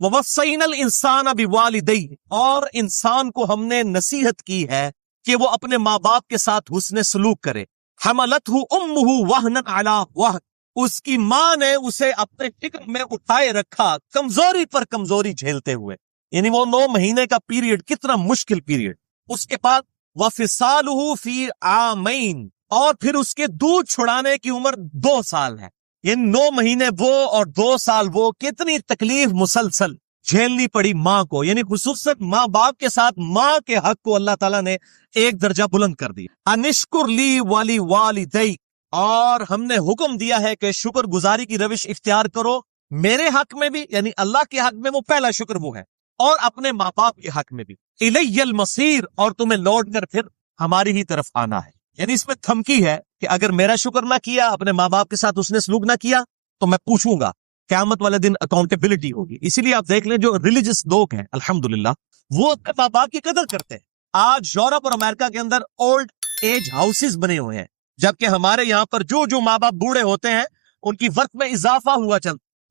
وَوَصَّيْنَا الْإِنسَانَ بِوَالِدَيْهِ، اور انسان کو ہم نے نصیحت کی ہے کہ وہ اپنے ماں باپ کے ساتھ حسن سلوک کرے. حَمَلَتْهُ أُمُّهُ وَهْنًا عَلَى وَهْنٍ، اس کی ماں نے اسے اپنے فکر میں اٹھائے رکھا کمزوری پر کمزوری جھیلتے ہوئے. یعنی وہ 9 مہینے کا پیریڈ کتنا مشکل پیریڈ. اس کے بعد وَفِصَالُهُ فِي عَامَيْنِ، اور پھر اس کے دودھ چھڑانے کی عمر 2 سال ہے. یعنی 9 مہینے وہ اور 2 سال وہ، کتنی تکلیف مسلسل جھیلنی پڑی ماں کو. یعنی خصوصاً ماں باپ کے ساتھ ماں کے حق کو اللہ تعالیٰ نے ایک درجہ بلند کر دیا. انشکر لی ولی والدی، اور ہم نے حکم دیا ہے کہ شکر گزاری کی روش اختیار کرو میرے حق میں بھی، یعنی اللہ کے حق میں وہ پہلا شکر وہ ہے، اور اپنے ماں باپ کے حق میں بھی. الی المصیر، اور تمہیں لوٹ کر پھر ہماری ہی طرف آنا ہے. یعنی اس میں دھمکی ہے کہ اگر میرا شکر نہ کیا، اپنے ماں باپ کے ساتھ اس نے سلوک نہ کیا، تو میں پوچھوں گا. قیامت والے دن اکاؤنٹیبلٹی ہوگی. اسی لیے آپ دیکھ لیں جو ریلیجس لوگ ہیں الحمدللہ وہ اپنے ماں باپ کی قدر کرتے ہیں. آج یورپ اور امریکہ کے اندر اولڈ ایج ہاؤسز بنے ہوئے ہیں، جبکہ ہمارے یہاں پر جو ماں باپ بوڑھے ہوتے ہیں ان کی ورث میں اضافہ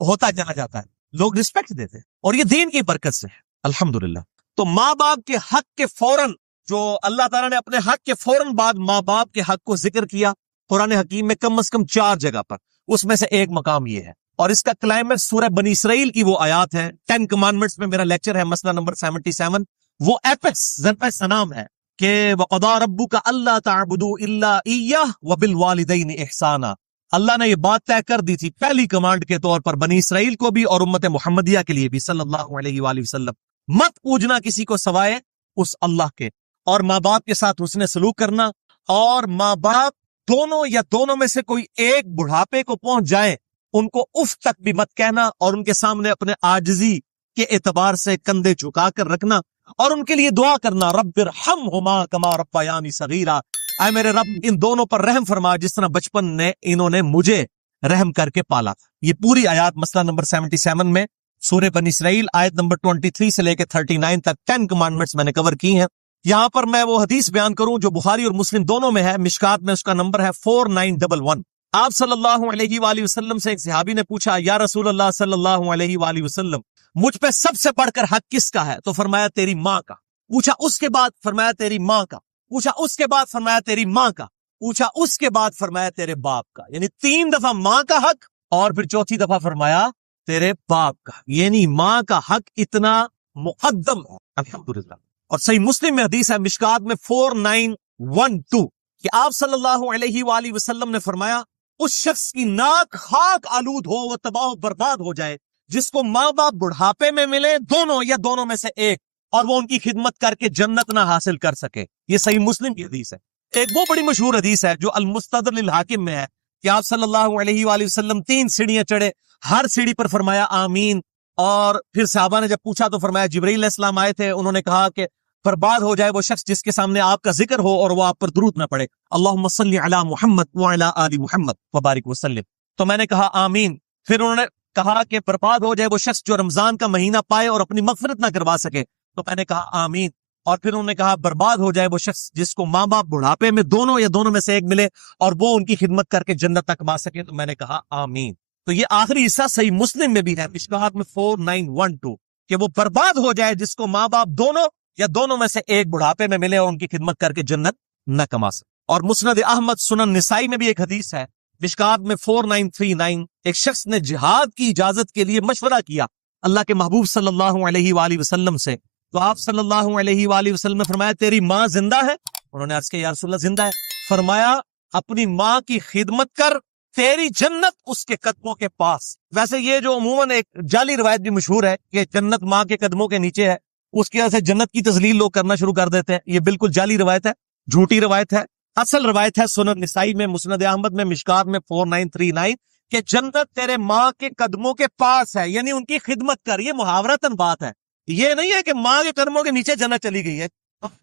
ہوتا چلا جاتا ہے. لوگ رسپیکٹ دیتے ہیں، اور یہ دین کی برکت سے ہے الحمدللہ. تو ماں باپ کے حق کے فوراً، جو اللہ تعالیٰ نے اپنے حق کے فوراً بعد ماں باپ کے حق کو ذکر کیا قرآن حکیم میں کم از کم 4 جگہ پر. اس میں سے ایک مقام یہ ہے، اور اس کا کلائمیکس سورہ بنی اسرائیل کی وہ آیات ہے. 10 کمانڈمنٹس میں میرا لیکچر ہے، مسئلہ نمبر 77. وہ ایپکس ضرب سلام ہے کہ وَقَضَىٰ رَبُّكَ أَلَّا تَعْبُدُوا إِلَّا إِيَّاهُ وَبِالْوَالِدَيْنِ إِحْسَانًا. اللہ نے یہ بات طے کر دی تھی پہلی کمانڈ کے طور پر بنی اسرائیل کو بھی اور امت محمدیہ کے لیے بھی صلی اللہ علیہ وآلہ وسلم. مت پوجنا کسی کو سوائے اس اللہ کے، اور ماں باپ کے ساتھ حسن سلوک کرنا. اور ماں باپ دونوں یا دونوں میں سے کوئی ایک بڑھاپے کو پہنچ جائے، ان کو اف تک بھی مت کہنا، اور ان کے سامنے اپنے عاجزی کے اعتبار سے کندھے جھکا کر رکھنا، اور ان کے لیے دعا کرنا رب ارحمہما کما ربیانی صغیرا، اے میرے رب ان دونوں پر رحم فرما جس طرح بچپن نے انہوں نے مجھے رحم کر کے پالا تھا. یہ پوری آیات مسئلہ نمبر 77 میں سورہ بنی اسرائیل آیت نمبر 23 سے لے کے 39 تک 10 کمانڈمنٹس میں نے کور کی ہیں. یہاں پر میں وہ حدیث بیان کروں جو بخاری اور مسلم دونوں میں ہے. مشکات میں اس کا نمبر ہے 4911. آپ صلی اللہ علیہ وآلہ وسلم سے ایک صحابی نے پوچھا یا رسول اللہ صلی اللہ علیہ وآلہ وسلم مجھ پہ سب سے بڑھ کر حق کس کا ہے؟ تو فرمایا تیری ماں کا. پوچھا اس کے بعد؟ فرمایا تیری ماں کا. پوچھا اس کے بعد؟ فرمایا تیری ماں کا. پوچھا اس کے بعد؟ فرمایا تیرے باپ کا. یعنی 3 دفعہ ماں کا حق، اور پھر چوتھی دفعہ فرمایا تیرے باپ کا. یعنی ماں کا حق اتنا مقدم ہے الحمدللہ. اور صحیح مسلم میں حدیث ہے مشکات میں 4912 کہ آپ صلی اللہ علیہ وآلہ وسلم نے فرمایا اس شخص کی ناک خاک آلود ہو، وہ تباہ و برباد ہو جائے جس کو ماں باپ بڑھاپے میں ملے دونوں یا دونوں میں سے ایک، اور وہ ان کی خدمت کر کے جنت نہ حاصل کر سکے. یہ صحیح مسلم کی حدیث ہے. ایک وہ بڑی مشہور حدیث ہے جو المستدرک للحاکم میں ہے کہ آپ صلی اللہ علیہ وآلہ وسلم 3 سیڑھیاں چڑھے، ہر سیڑھی پر فرمایا آمین. اور پھر صحابہ نے جب پوچھا تو فرمایا جبرائیل علیہ السلام آئے تھے، انہوں نے کہا کہ برباد ہو جائے وہ شخص جس کے سامنے آپ کا ذکر ہو اور وہ آپ پر درود نہ پڑے. اللہم صلی علی محمد وعلی آل محمد وبارک وسلم. تو میں نے کہا آمین. پھر انہوں نے کہا کہ برباد ہو جائے وہ شخص جو رمضان کا مہینہ پائے اور اپنی مغفرت نہ کروا سکے. تو میں نے کہا آمین. اور پھر انہوں نے کہا برباد ہو جائے وہ شخص جس کو ماں باپ بڑھاپے میں دونوں یا دونوں میں سے ایک ملے اور وہ ان کی خدمت کر کے جنت تک کما سکے. تو میں نے کہا آمین. تو یہ آخری حصہ صحیح مسلم میں بھی ہے مشکات میں 4912 کہ وہ برباد ہو جائے جس کو ماں باپ دونوں یا دونوں میں سے ایک بڑھاپے میں ملے اور ان کی خدمت کر کے جنت نہ کما سکے. اور مسند احمد سنن نسائی میں بھی ایک حدیث ہے مشکات میں 4939. ایک شخص نے جہاد کی اجازت کے لیے مشورہ کیا اللہ کے محبوب صلی اللہ علیہ وآلہ وسلم سے. تو آپ صلی اللہ علیہ وآلہ وسلم نے فرمایا تیری ماں زندہ ہے؟ انہوں نے عرض کیا یا رسول اللہ زندہ ہے. فرمایا اپنی ماں کی خدمت کر، تیری جنت اس کے قدموں کے پاس. ویسے یہ جو عموماً ایک جعلی روایت بھی مشہور ہے کہ جنت ماں کے قدموں کے نیچے ہے، اس کی وجہ سے جنت کی تذلیل لوگ کرنا شروع کر دیتے ہیں. یہ بالکل جعلی روایت ہے، جھوٹی روایت ہے. اصل روایت ہے سنن نسائی میں، مسند احمد میں، مشکات میں 4939 کہ جنت تیرے ماں کے قدموں کے پاس ہے، یعنی ان کی خدمت کر. یہ محاورتاً بات ہے، یہ نہیں ہے کہ ماں کے قدموں کے نیچے جنت چلی گئی ہے.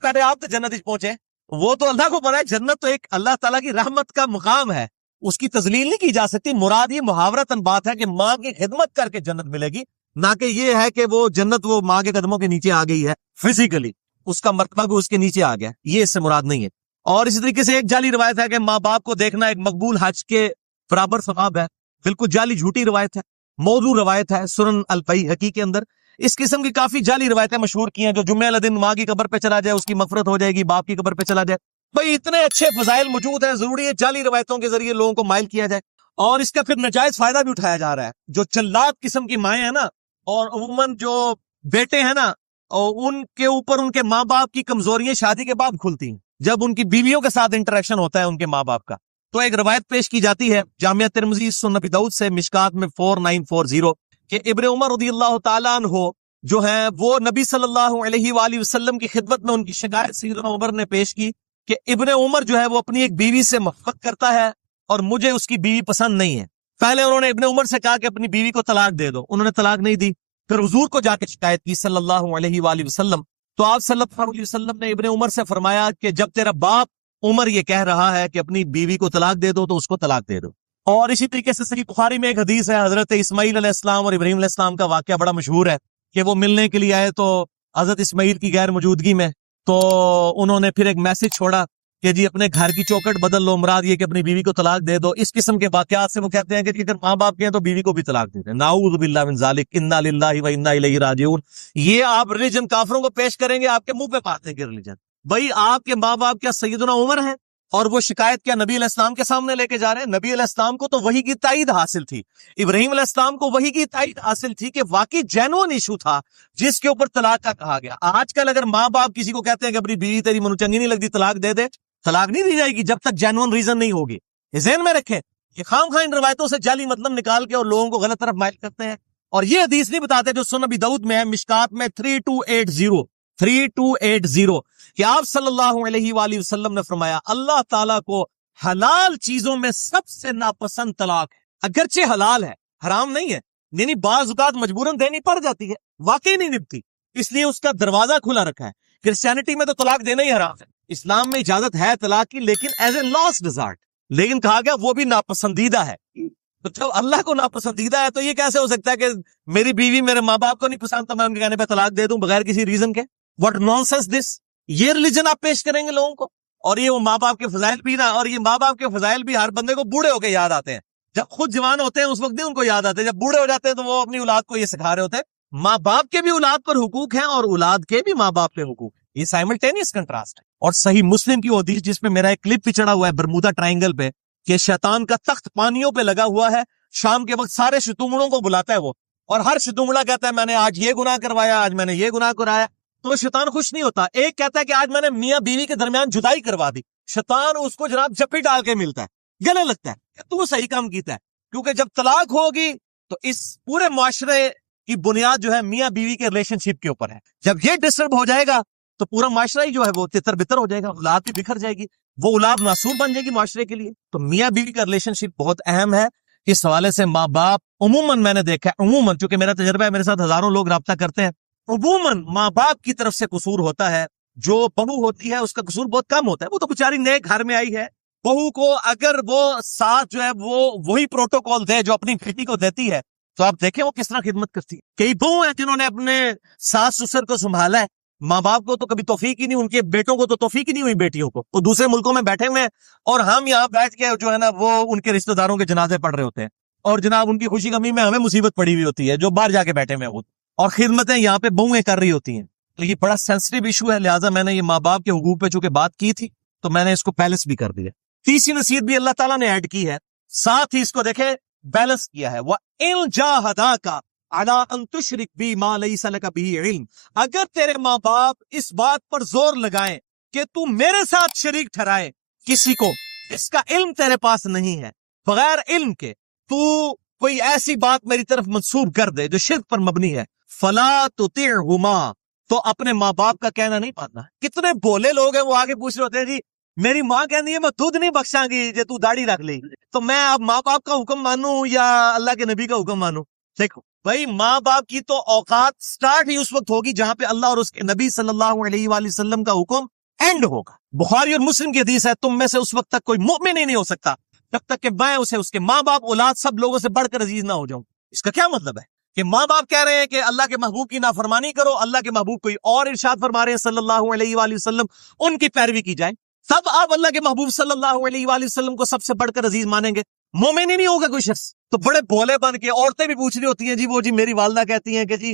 پہلے آپ تو جنت پہنچے، وہ تو اللہ کو پتا ہے. جنت تو ایک اللہ تعالیٰ کی رحمت کا مقام ہے، اس کی تذلیل نہیں کی جا سکتی. مراد یہ محاورتاً بات ہے کہ ماں کی خدمت کر کے جنت ملے گی، نہ کہ یہ ہے کہ وہ جنت وہ ماں کے قدموں کے نیچے آ گئی ہے فزیکلی، اس کا مرتبہ بھی اس کے نیچے آ گیا. یہ اس سے مراد نہیں ہے. اور اسی طریقے سے ایک جعلی روایت ہے کہ ماں باپ کو دیکھنا ایک مقبول حج کے برابر ثواب ہے. بالکل جعلی جھوٹی روایت ہے، موضوع روایت ہے سنن البیہقی کے اندر اس قسم کی کافی جعلی روایتیں مشہور کی ہیں, جو جمعہ والے دن ماں کی قبر پہ چلا جائے اس کی مغفرت ہو جائے گی, باپ کی قبر پہ چلا جائے. بھائی اتنے اچھے فضائل موجود ہیں, ضروری ہے جعلی روایتوں کے ذریعے لوگوں کو مائل کیا جائے, اور اس کا پھر ناجائز فائدہ بھی اٹھایا جا رہا ہے. جو جلاد قسم کی مائیں ہیں نا, اور عموماً جو بیٹے ہیں نا, اور ان کے اوپر ان کے ماں باپ کی کمزوریاں شادی کے بعد کھلتی ہیں جب ان کی بیویوں کے ساتھ انٹریکشن ہوتا ہے ان کے ماں باپ کا. تو ایک روایت پیش کی جاتی ہے جامعہ ترمذی سنن ابی داؤد سے مشکات میں 4940 کہ ابن عمر رضی اللہ تعالیٰ عنہ جو ہیں وہ نبی صلی اللہ علیہ وآلہ وسلم کی خدمت میں ان کی شکایت سیدنا عمر نے پیش کی کہ ابن عمر جو ہے وہ اپنی ایک بیوی سے محبت کرتا ہے اور مجھے اس کی بیوی پسند نہیں ہے. پہلے انہوں نے ابن عمر سے کہا کہ اپنی بیوی کو طلاق دے دو, انہوں نے طلاق نہیں دی. پھر حضور کو جا کے شکایت کی صلی اللہ علیہ وآلہ وسلم, تو آپ صلی اللہ علیہ وسلم نے ابن عمر سے فرمایا کہ جب تیرا باپ عمر یہ کہہ رہا ہے کہ اپنی بیوی کو طلاق دے دو تو اس کو طلاق دے دو. اور اسی طریقے سے صحیح بخاری میں ایک حدیث ہے, حضرت اسماعیل علیہ السلام اور ابراہیم علیہ السلام کا واقعہ بڑا مشہور ہے کہ وہ ملنے کے لیے آئے تو حضرت اسماعیل کی غیر موجودگی میں تو انہوں نے پھر ایک میسج چھوڑا کہ جی اپنے گھر کی چوکٹ بدل لو, مراد یہ کہ اپنی بیوی کو طلاق دے دو. اس قسم کے واقعات سے وہ کہتے ہیں کہ اگر ماں باپ کے ہیں تو بیوی کو بھی طلاق دے دیں. نعوذ باللہ من ذالک, انا للہ و انا الیہ راجعون. یہ آپ ریلیجن کافروں کو پیش کریں گے, آپ کے منہ پہ پاتے کہ ریلیجن. بھائی آپ کے ماں باپ کیا سیدنا عمر ہیں, اور وہ شکایت کیا نبی علیہ السلام کے سامنے لے کے جا رہے ہیں؟ نبی علیہ السلام کو تو وحی کی تائید حاصل تھی, ابراہیم علیہ السلام کو وحی کی تائید حاصل تھی کہ واقعی جینوئن ایشو تھا جس کے اوپر طلاق کا کہا گیا. آج کل اگر ماں باپ کسی کو کہتے ہیں کہ اپنی بیوی تیری منو چنگی نہیں لگتی طلاق دے دے, طلاق نہیں دی جائے گی جب تک جینوئن ریزن نہیں ہوگی. یہ ذہن میں رکھیں کہ خام خواہ ان روایتوں سے جعلی مطلب نکال کے اور لوگوں کو غلط طرف مائل کرتے ہیں. اور یہ حدیث نہیں بتاتے جو سنن ابی داؤد میں ہے مشکات میں 3280 کہ آپ صلی اللہ علیہ وآلہ وسلم نے فرمایا اللہ تعالیٰ کو حلال چیزوں میں سب سے ناپسند طلاق ہے. اگرچہ حلال ہے, حرام نہیں ہے, یعنی بعض اوقات مجبوراً دینی پڑ جاتی ہے, واقعی نہیں نبھتی, اس لیے اس کا دروازہ کھلا رکھا ہے. کرسچینٹی میں تو طلاق دینا ہی حرام ہے, اسلام میں اجازت ہے طلاق کی لیکن ایز اے لاسٹ ریزارٹ, لیکن کہا گیا وہ بھی ناپسندیدہ ہے. تو جب اللہ کو ناپسندیدہ ہے تو یہ کیسے ہو سکتا ہے کہ میری بیوی میرے ماں باپ کو نہیں پسند تو میں ان کے کہنے پہ طلاق دے دوں بغیر کسی ریزن کے؟ واٹ نانسنس دس. یہ ریلیجن آپ پیش کریں گے لوگوں کو, اور یہ وہ ماں باپ کے فضائل بھی نا, اور یہ ماں باپ کے فضائل بھی ہر بندے کو بوڑھے ہو کے یاد آتے ہیں. جب خود جوان ہوتے ہیں اس وقت نہیں ان کو یاد آتے, جب بوڑھے ہو جاتے ہیں تو وہ اپنی اولاد کو یہ سکھا رہے ہوتے ہیں. ماں باپ کے بھی اولاد پر حقوق ہیں اور اولاد کے بھی ماں باپ پہ حقوق ہیں, یہ سائملٹینیس کنٹراسٹ ہے. اور صحیح مسلم کی حدیث جس پہ میرا ایک کلپ بھی چڑھا ہوا ہے برمودا ٹرائنگل پہ کہ شیطان کا تخت پانیوں پہ لگا ہوا ہے, شام کے وقت سارے شتومڑوں کو بلاتا ہے وہ, اور ہر شتومڑا کہتا ہے میں نے آج یہ گناہ کروایا, آج میں نے یہ گناہ کرایا. تو شیطان خوش نہیں ہوتا, ایک کہتا ہے کہ آج میں نے میاں بیوی کے درمیان جدائی کروا دی. شیطان اس کو جناب جپی ڈال کے ملتا ہے, گلے لگتا ہے کہ تو صحیح کام کیتا ہے, کیونکہ جب طلاق ہوگی تو اس پورے معاشرے کی بنیاد جو ہے میاں بیوی کے ریلیشن شپ کے اوپر ہے. جب یہ ڈسٹرب ہو جائے گا تو پورا معاشرہ ہی جو ہے وہ تتر بتر ہو جائے گا, اولاد بھی بکھر جائے گی, وہ اولاد معصوم بن جائے گی معاشرے کے لیے. تو میاں بیوی کا ریلیشن شپ بہت اہم ہے. اس حوالے سے ماں باپ عموماً میں نے دیکھا ہے, عموماً چونکہ میرا تجربہ ہے, میرے ساتھ ہزاروں لوگ رابطہ کرتے ہیں, عموماً ماں باپ کی طرف سے قصور ہوتا ہے. جو بہو ہوتی ہے اس کا قصور بہت کم ہوتا ہے, وہ تو بیچاری نئے گھر میں آئی ہے. بہو کو اگر وہ ساتھ جو ہے وہ وہی پروٹوکول دے جو اپنی بیٹی کو دیتی ہے تو آپ دیکھیں وہ کس طرح خدمت کرتی ہے. کئی بہو ہیں جنہوں نے اپنے ساس سسر کو سنبھالا ہے, ماں باپ کو تو کبھی توفیق ہی نہیں, ان کے بیٹوں کو تو توفیق ہی نہیں ہوئی بیٹیوں کو, وہ دوسرے ملکوں میں بیٹھے ہوئے ہیں اور ہم یہاں بیٹھ کے جو ہے نا وہ ان کے رشتہ داروں کے جنازے پڑھ رہے ہوتے ہیں, اور جناب ان کی خوشی غمی میں ہمیں مصیبت پڑی ہوئی ہوتی ہے جو باہر جا کے بیٹھے ہوئے ہوتے, اور خدمتیں یہاں پہ بہویں کر رہی ہوتی ہیں. تو یہ بڑا سینسٹیو ایشو ہے, لہٰذا میں نے یہ ماں باپ کے حقوق پہ چونکہ بات کی تھی تو میں نے اس کو بیلنس بھی کر دیا. تیسری نصیحت بھی اللہ تعالیٰ نے ایڈ کی ہے, ساتھ ہی اس کو دیکھیں بیلنس کیا ہے. وَإِن جَاهَدَاكَ عَلَىٰ أَن تُشْرِكَ بِي مَا لَيْسَ لَكَ بِهِ عِلْمٌ, اگر تیرے ماں باپ اس بات پر زور لگائیں کہ تو میرے ساتھ شریک ٹھہرائے کسی کو اس کا علم تیرے پاس نہیں ہے, بغیر علم کے تو کوئی ایسی بات میری طرف منسوب کر دے جو شرک پر مبنی ہے, فَلَا تُطِعْهُمَا, تو اپنے ماں باپ کا کہنا نہیں ماننا. کتنے بولے لوگ ہیں وہ آگے پوچھ رہے ہوتے ہیں جی میری ماں کہنی ہے میں دودھ نہیں بخشاں گی جے تو داڑھی رکھ لی, تو میں اب ماں باپ کا حکم مانوں یا اللہ کے نبی کا حکم مانوں؟ دیکھو بھائی, ماں باپ کی تو اوقات سٹارٹ ہی اس وقت ہوگی جہاں پہ اللہ اور اس کے نبی صلی اللہ علیہ وآلہ وسلم کا حکم اینڈ ہوگا. بخاری اور مسلم کی حدیث ہے تم میں سے اس وقت تک کوئی مومن ہی نہیں ہو سکتا جب تک کہ میں اسے اس کے ماں باپ اولاد سب لوگوں سے بڑھ کر عزیز نہ ہو جاؤں. اس کا کیا مطلب ہے کہ ماں باپ کہہ رہے ہیں کہ اللہ کے محبوب کی نافرمانی کرو, اللہ کے محبوب کوئی اور ارشاد فرما رہے ہیں صلی اللہ علیہ وآلہ وسلم, ان کی پیروی کی جائے, تب آپ اللہ کے محبوب صلی اللہ علیہ وآلہ وسلم کو سب سے بڑھ کر عزیز مانیں گے. مومن ہی نہیں ہوگا کوئی شخص. تو بڑے بولے بن کے عورتیں بھی پوچھ رہی ہوتی ہیں جی وہ جی میری والدہ کہتی ہیں کہ جی